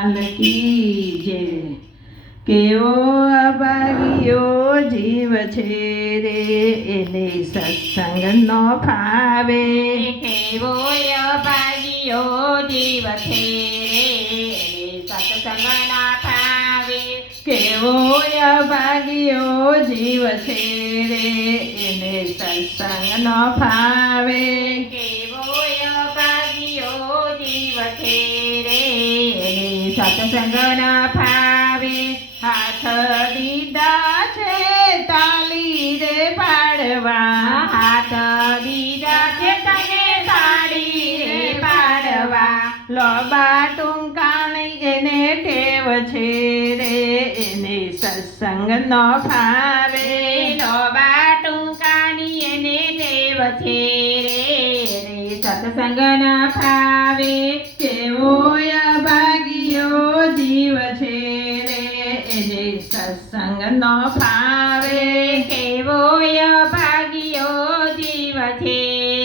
લાલ કી જય. કેવો અભાગીયો જીવ છે રે, એને સત્સંગ ન ફાવે. કેવો અભાગીયો જીવ છે રે, એને સત્સંગ ના ફાવે. કેવો અભાગીયો જીવ છે રે, એને સત્સંગ ન ફાવે. કેવો અભાગીયો જીવ છે રે, એને સત્સંગ ના ફાવે. હાથ દીધા છે તાલી રે પાડવા, હાથ દીધા છે તને તાળી રે પાડવા. લોબા ટૂંકાણી એને ટેવ છે રે, એને સત્સંગ ન ફાવે. લોબા ટૂંકાની એને ટેવ છે રે, એને સત્સંગ ના ફાવે. કેવો અભાગીયો જીવ છે રે, એને સત્સંગ ન ફાવે. કેવો અભાગીયો જીવ છે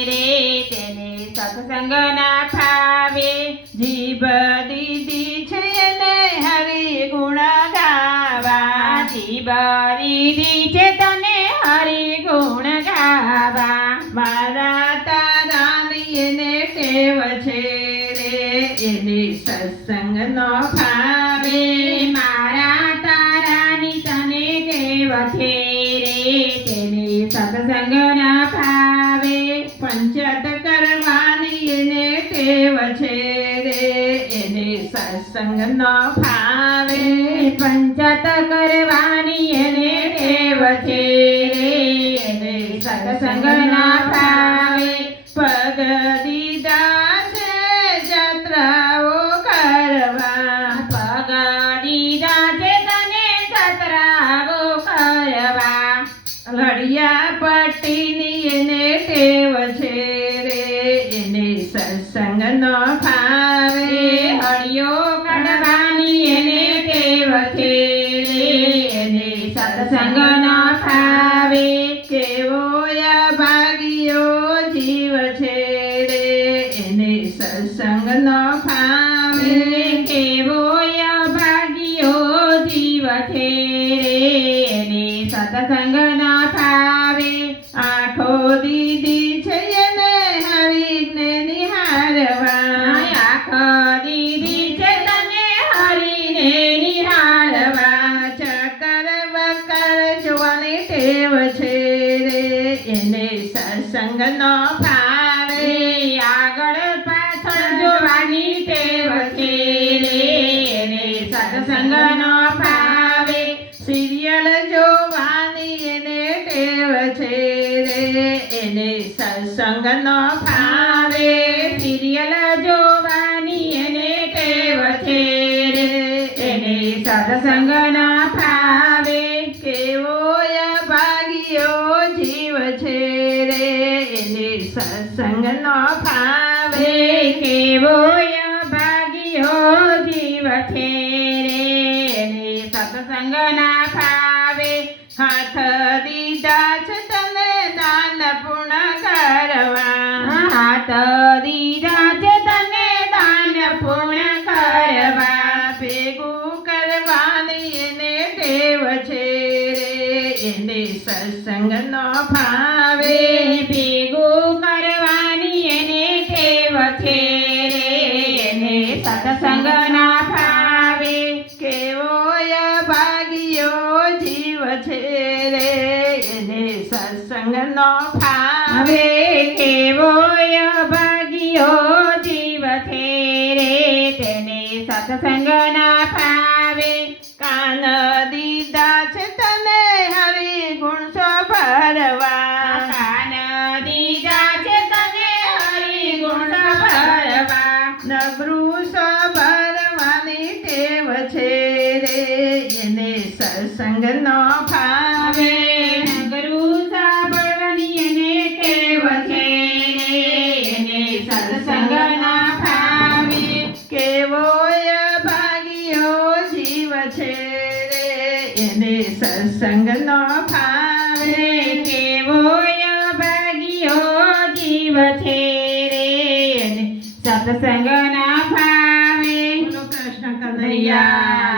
રે, તેને સત્સંગ ના ફાવે. જીભ દીધી છે એને હરિ ગુણ ગાવા, જીભ દીધી છે તને હરિ ગુણ ગાવા. મારા તારાની એને ટેવ છે રે, એને સત્સંગ ન ફાવે. મારા તારાની તને ટેવ છે રે, તેને સત્સંગ ના ફાવે. પંચાયત કરવાની એને ટેવ છે રે, એને સત્સંગ ન ફાવે. પંચાયત કરવાની એને ટેવ છે રે, એને સત્સંગ ના ફાવે. પગ દીધા છે જાત્રાઓ કરવા, પગ દીધા છે તને સતરાવો કરવા. ઘડિયા પટ્ટીની એને ટેવ છે રે, એને સત્સંગ ન ફાવે. હળિયો કાઢવાની એને ટેવ છે રે, એને સત્સંગ ના ફાવે. કેવો અભાગીયો જીવ છે રે, એને સત્સંગ ન ફાવે. કેવો અભાગીયો જીવ છે રે, એને સત્સંગ ના ફાવે. આંખો દીધી છે એને હરિને નિહાળવા, આંખ દીધી છે તને હરીને નિહાળવા. ચકર બકર જોવાની ટેવ છે રે, એને સત્સંગ ન ફાવે. આગળ પાછળ જોવાની ટેવ છે રે, એને સત્સંગ ન ફાવે. સિરિયલ જોવાની એને ટેવ છે રે, એને સત્સંગ ન ફાવે. સિરિયલ જોવાની એને ટેવ છે રે, એને સત્સંગ ના ફાવે. કેવો અભાગીયો જીવ છે રે, એને સત્સંગ ન ફાવે. કેવો અભાગીયો જીવ છે રે, એને સત્સંગ ના ફાવે. હાથ દીધા છે તને દાન પૂર્ણ કરવા, હાથ દીધા છે તને દાન પૂર્ણ કરવા. ભેગું કરવાની એને ટેવ છે રે, એને સત્સંગ ન ફાવે. ભેગું કરવાની એને ટેવ છે રે, એને સત્સંગ ના ફાવે. કેવો અભાગીયો જીવ છે રે, એને સત્સંગ ન ફાવે. કેવો અભાગીયો જીવ છે રે, તેને સત્સંગ ના ફાવે. કાન દીધા છે તને હરિ ગુણ ભરવા, કાન દીધા છે તને હરિ ગુણ ભરવા. નબરું ભરવાની ટેવ છે રે, એને સત્સંગ ન ફાવે. નગરું સાંભળવાની એને ટેવ છે રે, એને સત્સંગ ના ફાવે. કેવો અભાગીયો જીવ છે રે, એને સત્સંગ ન ફાવે. કેવો અભાગીયો જીવ છે રે, એને સત્સંગ ના ફાવે. બોલો કૃષ્ણ કનૈયા મોરિયા